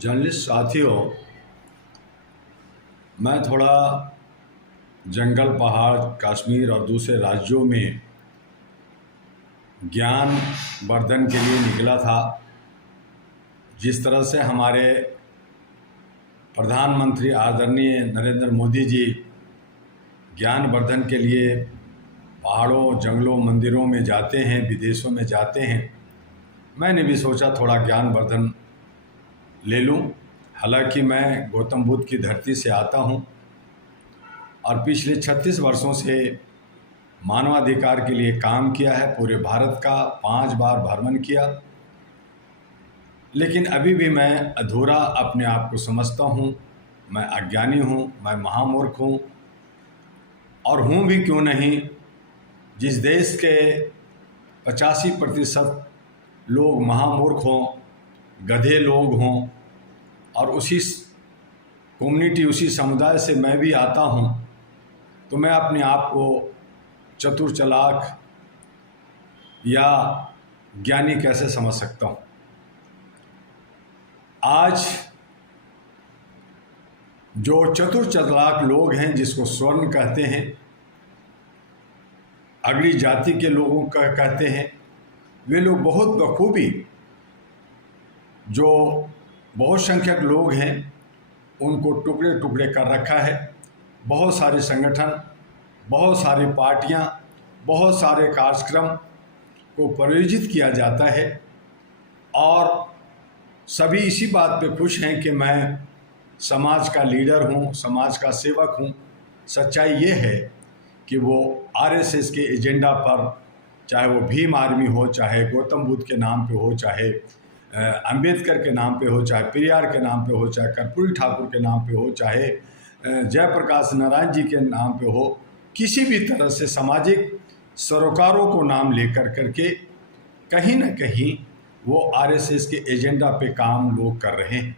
Journalist साथियों, मैं थोड़ा जंगल, पहाड़, कश्मीर और दूसरे राज्यों में ज्ञान वर्धन के लिए निकला था। जिस तरह से हमारे प्रधानमंत्री आदरणीय नरेंद्र मोदी जी ज्ञान वर्धन के लिए पहाड़ों, जंगलों, मंदिरों में जाते हैं, विदेशों में जाते हैं, मैंने भी सोचा थोड़ा ज्ञान वर्धन ले लूं। हालांकि मैं गौतम बुद्ध की धरती से आता हूं और पिछले 36 वर्षों से मानवाधिकार के लिए काम किया है। पूरे भारत का 5 बार भ्रमण किया, लेकिन अभी भी मैं अधूरा अपने आप को समझता हूं। मैं अज्ञानी हूं, मैं महामूर्ख हूं, और हूं भी क्यों नहीं। जिस देश के 85% लोग महामूर्ख हों, गधे लोग हों, और उसी कम्युनिटी, उसी समुदाय से मैं भी आता हूं, तो मैं अपने आप को चतुर, चालाक या ज्ञानी कैसे समझ सकता हूं। आज जो चतुर चालाक लोग हैं, जिसको स्वर्ण कहते हैं, अगली जाति के लोगों का कहते हैं, वे लोग बहुत बखूबी जो बहुसंख्यक लोग हैं उनको टुकड़े टुकड़े कर रखा है। बहुत सारे संगठन, बहुत सारी पार्टियां, बहुत सारे कार्यक्रम को प्रायोजित किया जाता है, और सभी इसी बात पे खुश हैं कि मैं समाज का लीडर हूं, समाज का सेवक हूं। सच्चाई ये है कि वो आरएसएस के एजेंडा पर, चाहे वो भीम आर्मी हो, चाहे गौतम बुद्ध के नाम पे हो, चाहे अंबेडकर के नाम पे हो, चाहे पेरियार के नाम पे हो, चाहे कर्पूरी ठाकुर के नाम पे हो, चाहे जयप्रकाश नारायण जी के नाम पे हो, किसी भी तरह से सामाजिक सरोकारों को नाम लेकर करके कहीं न कहीं वो आरएसएस के एजेंडा पे काम लोग कर रहे हैं।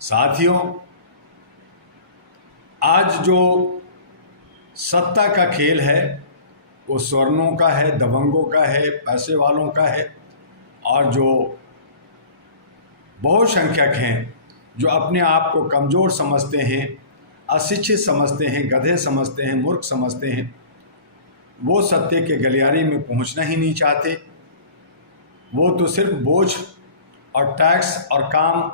साथियों, आज जो सत्ता का खेल है वो स्वर्णों का है, दबंगों का है, पैसे वालों का है, और जो बहुसंख्यक हैं, जो अपने आप को कमज़ोर समझते हैं, अशिक्षित समझते हैं, गधे समझते हैं, मूर्ख समझते हैं, वो सत्य के गलियारे में पहुंचना ही नहीं चाहते। वो तो सिर्फ बोझ और टैक्स और काम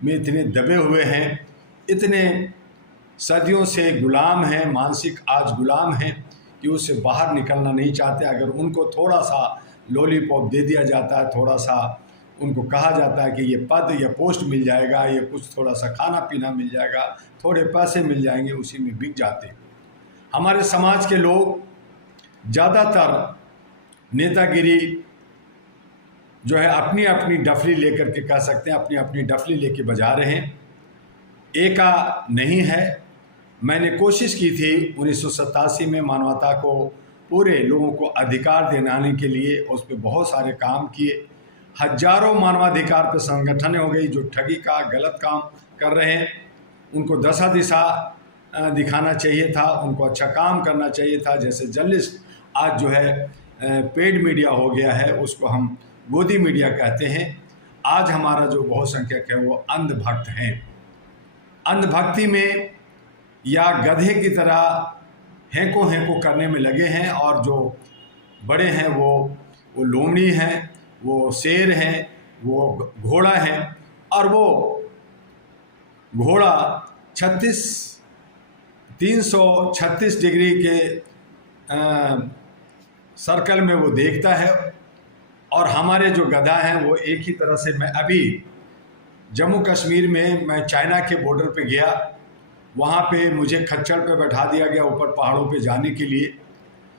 में इतने दबे हुए हैं, इतने सदियों से गुलाम हैं, मानसिक आज गुलाम हैं कि उससे बाहर निकलना नहीं चाहते। अगर उनको थोड़ा सा लॉलीपॉप दे दिया जाता है, थोड़ा सा उनको कहा जाता है कि ये पद या पोस्ट मिल जाएगा, ये कुछ थोड़ा सा खाना पीना मिल जाएगा, थोड़े पैसे मिल जाएंगे, उसी में बिक जाते। हमारे समाज के लोग ज़्यादातर नेतागिरी जो है अपनी अपनी डफली लेकर के, कह सकते हैं अपनी अपनी डफली लेके बजा रहे हैं। एका नहीं है। मैंने कोशिश की थी 1987 में मानवता को, पूरे लोगों को अधिकार दिलाने के लिए, उस पर बहुत सारे काम किए। हजारों मानवाधिकार पर संगठन हो गई जो ठगी का गलत काम कर रहे हैं। उनको दशा दिशा दिखाना चाहिए था, उनको अच्छा काम करना चाहिए था। जैसे जर्नलिस्ट आज जो है पेड मीडिया हो गया है, उसको हम गोदी मीडिया कहते हैं। आज हमारा जो बहुसंख्यक है वो अंधभक्त हैं। अंधभक्ति में या गधे की तरह हैंको हैंको करने में लगे हैं, और जो बड़े हैं वो लोमड़ी हैं, वो शेर हैं, वो घोड़ा हैं, और वो घोड़ा 336 डिग्री के सर्कल में वो देखता है, और हमारे जो गधा हैं वो एक ही तरह से। मैं अभी जम्मू कश्मीर में, मैं चाइना के बॉर्डर पे गया, वहाँ पे मुझे खच्चर पे बैठा दिया गया ऊपर पहाड़ों पे जाने के लिए।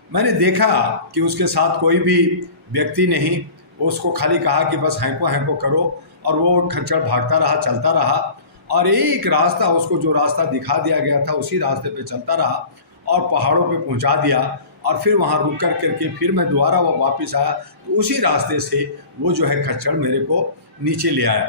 मैंने देखा कि उसके साथ कोई भी व्यक्ति नहीं, उसको खाली कहा कि बस हैंको हैंको करो, और वो खच्चर भागता रहा, चलता रहा, और एक रास्ता, उसको जो रास्ता दिखा दिया गया था उसी रास्ते पे चलता रहा और पहाड़ों पे पहुंचा दिया। और फिर वहाँ रुक कर करके फिर मैं दोबारा वो वापस आया, तो उसी रास्ते से वो जो है खच्चर मेरे को नीचे ले आया।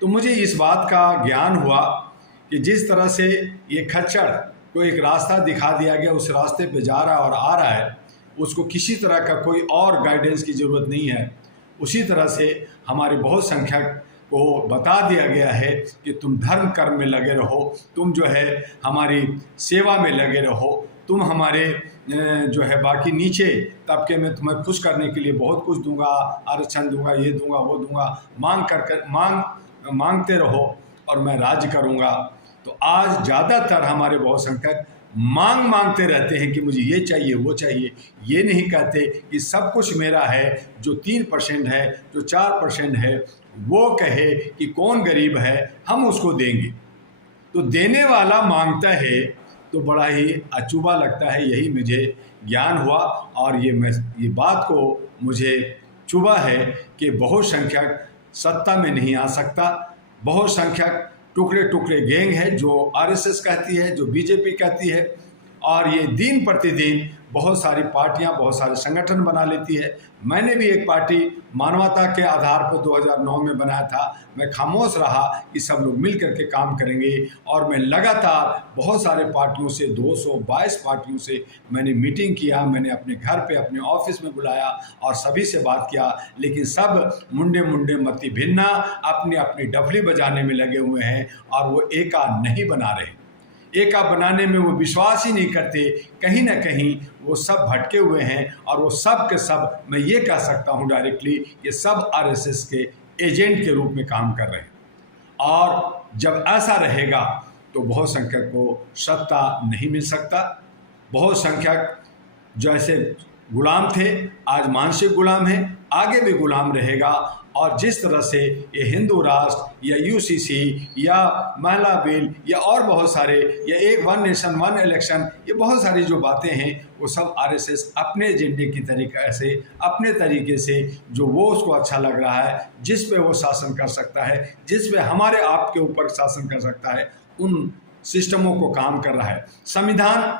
तो मुझे इस बात का ज्ञान हुआ कि जिस तरह से ये खच्चर को एक रास्ता दिखा दिया गया, उस रास्ते पे जा रहा है और आ रहा है, उसको किसी तरह का कोई और गाइडेंस की ज़रूरत नहीं है। उसी तरह से हमारे बहुत संख्यक को बता दिया गया है कि तुम धर्म कर्म में लगे रहो, तुम जो है हमारी सेवा में लगे रहो, तुम हमारे जो है बाकी नीचे तबके में तुम्हें खुश करने के लिए बहुत कुछ दूंगा, आरक्षण दूंगा, ये दूंगा, वो दूंगा, मांगते रहो और मैं राज करूंगा। तो आज ज़्यादातर हमारे बहुसंख्यक मांगते रहते हैं कि मुझे ये चाहिए, वो चाहिए। ये नहीं कहते कि सब कुछ मेरा है। जो 3% है, जो 4% है, वो कहे कि कौन गरीब है, हम उसको देंगे। तो देने वाला मांगता है तो बड़ा ही अचूबा लगता है। यही मुझे ज्ञान हुआ और ये बात को मुझे चुभा है कि बहुसंख्यक सत्ता में नहीं आ सकता। बहुसंख्यक टुकड़े टुकड़े गैंग है, जो आरएसएस कहती है, जो बीजेपी कहती है, और ये दिन प्रतिदिन बहुत सारी पार्टियां, बहुत सारे संगठन बना लेती है। मैंने भी एक पार्टी मानवता के आधार पर 2009 में बनाया था। मैं खामोश रहा कि सब लोग मिल करके काम करेंगे, और मैं लगातार बहुत सारे पार्टियों से, 222 पार्टियों से मैंने मीटिंग किया। मैंने अपने घर पे, अपने ऑफिस में बुलाया और सभी से बात किया, लेकिन सब मुंडे मति भिन्ना अपनी अपनी डफली बजाने में लगे हुए हैं और वो एका नहीं बना रहे। एका बनाने में वो विश्वास ही नहीं करते। कहीं ना कहीं वो सब भटके हुए हैं, और वो सब के सब, मैं ये कह सकता हूँ डायरेक्टली, ये सब आरएसएस के एजेंट के रूप में काम कर रहे हैं। और जब ऐसा रहेगा तो बहुसंख्यक को सत्ता नहीं मिल सकता। बहुसंख्यक जैसे गुलाम थे, आज मानसिक गुलाम है, आगे भी गुलाम रहेगा। और जिस तरह से ये हिंदू राष्ट्र या यूसीसी या महिला बिल या और बहुत सारे, या एक 1 नेशन 1 इलेक्शन, ये बहुत सारी जो बातें हैं, वो सब आरएसएस अपने एजेंडे की तरीके से, अपने तरीके से, जो वो उसको अच्छा लग रहा है, जिस पे वो शासन कर सकता है, जिस पे हमारे आप के ऊपर शासन कर सकता है, उन सिस्टमों को काम कर रहा है। संविधान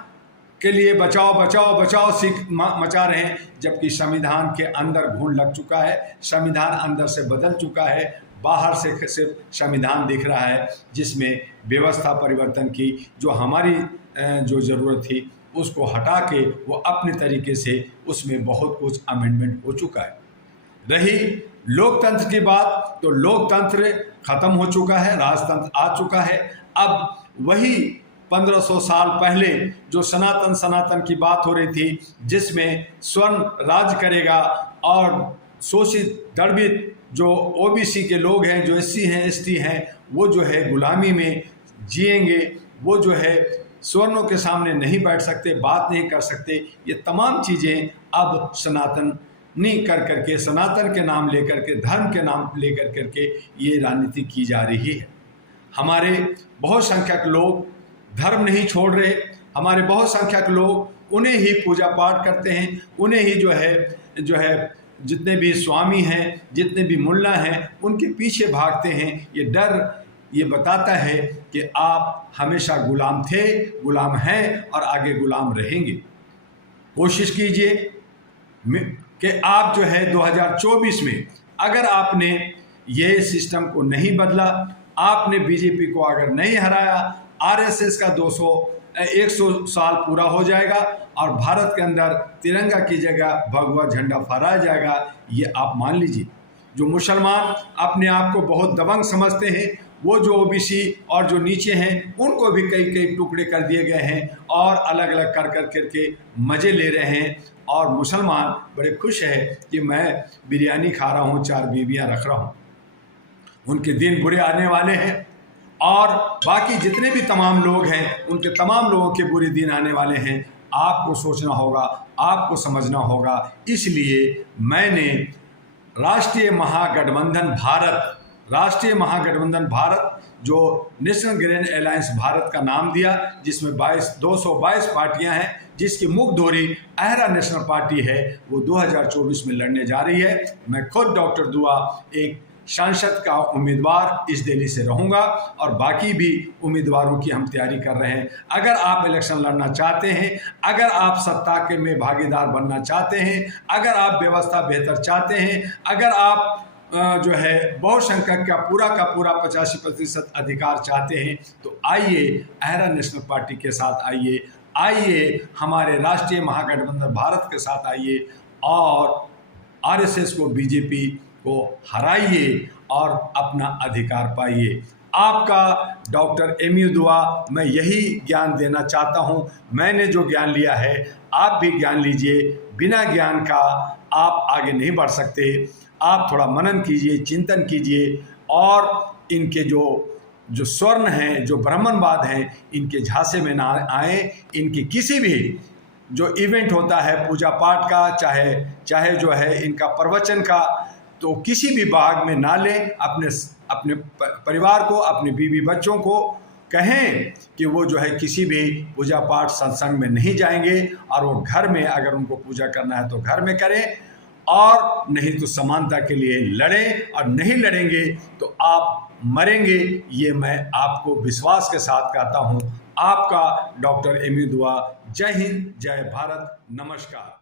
के लिए बचाओ सीख मचा रहे हैं, जबकि संविधान के अंदर घुन लग चुका है। संविधान अंदर से बदल चुका है, बाहर से सिर्फ संविधान दिख रहा है, जिसमें व्यवस्था परिवर्तन की जो हमारी जो ज़रूरत थी उसको हटा के वो अपने तरीके से उसमें बहुत कुछ अमेंडमेंट हो चुका है। रही लोकतंत्र की बात, तो लोकतंत्र खत्म हो चुका है, राजतंत्र आ चुका है। अब वही 1500 साल पहले जो सनातन की बात हो रही थी, जिसमें स्वर्ण राज करेगा और शोषित दंडित जो ओबीसी के लोग हैं, जो एससी हैं, एसटी हैं, वो जो है गुलामी में जिएंगे, वो जो है स्वर्णों के सामने नहीं बैठ सकते, बात नहीं कर सकते। ये तमाम चीज़ें अब सनातनी कर करके, सनातन के नाम लेकर के, धर्म के नाम लेकर करके ये राजनीति की जा रही है। हमारे बहुसंख्यक लोग धर्म नहीं छोड़ रहे। हमारे बहुसंख्यक लोग उन्हें ही पूजा पाठ करते हैं, उन्हें ही जो है जितने भी स्वामी हैं, जितने भी मुल्ला हैं, उनके पीछे भागते हैं। ये डर ये बताता है कि आप हमेशा गुलाम थे, गुलाम हैं और आगे गुलाम रहेंगे। कोशिश कीजिए कि आप जो है 2024 में, अगर आपने ये सिस्टम को नहीं बदला, आपने बीजेपी को अगर नहीं हराया, आरएसएस का 100 साल पूरा हो जाएगा और भारत के अंदर तिरंगा की जगह भगवा झंडा फहराया जाएगा। ये आप मान लीजिए। जो मुसलमान अपने आप को बहुत दबंग समझते हैं, वो जो ओबीसी और जो नीचे हैं, उनको भी कई टुकड़े कर दिए गए हैं और अलग अलग कर करके मज़े ले रहे हैं। और मुसलमान बड़े खुश है कि मैं बिरयानी खा रहा हूँ, 4 बीवियाँ रख रहा हूँ। उनके दिन बुरे आने वाले हैं, और बाकी जितने भी तमाम लोग हैं, उनके तमाम लोगों के बुरे दिन आने वाले हैं। आपको सोचना होगा, आपको समझना होगा। इसलिए मैंने राष्ट्रीय महागठबंधन भारत जो नेशनल ग्रैंड अलायंस भारत का नाम दिया, जिसमें 222 पार्टियां हैं, जिसकी मुखधोरी अहरा नेशनल पार्टी है, वो 2024 में लड़ने जा रही है। मैं खुद डॉक्टर दुआ एक सांसद का उम्मीदवार इस दिल्ली से रहूंगा, और बाकी भी उम्मीदवारों की हम तैयारी कर रहे हैं। अगर आप इलेक्शन लड़ना चाहते हैं, अगर आप सत्ता के में भागीदार बनना चाहते हैं, अगर आप व्यवस्था बेहतर चाहते हैं, अगर आप जो है बहुसंख्यक का पूरा 85% अधिकार चाहते हैं, तो आइए अहरा नेशनल पार्टी के साथ आइए हमारे राष्ट्रीय महागठबंधन भारत के साथ आइए, और आरएसएस को, बीजेपी को हराइए और अपना अधिकार पाइए। आपका डॉक्टर एमयू दुआ मैं यही ज्ञान देना चाहता हूँ। मैंने जो ज्ञान लिया है आप भी ज्ञान लीजिए। बिना ज्ञान का आप आगे नहीं बढ़ सकते। आप थोड़ा मनन कीजिए, चिंतन कीजिए और इनके जो स्वर्ण हैं, जो ब्राह्मणवाद हैं, इनके झांसे में ना आए। इनके किसी भी जो इवेंट होता है पूजा पाठ का, चाहे जो है इनका प्रवचन का, तो किसी भी भाग में ना लें। अपने परिवार को, अपने बीवी बच्चों को कहें कि वो जो है किसी भी पूजा पाठ सत्संग में नहीं जाएंगे, और वो घर में अगर उनको पूजा करना है तो घर में करें, और नहीं तो समानता के लिए लड़ें, और नहीं लड़ेंगे तो आप मरेंगे। ये मैं आपको विश्वास के साथ कहता हूँ। आपका डॉक्टर एमयू दुआ। जय हिंद, जय भारत, नमस्कार।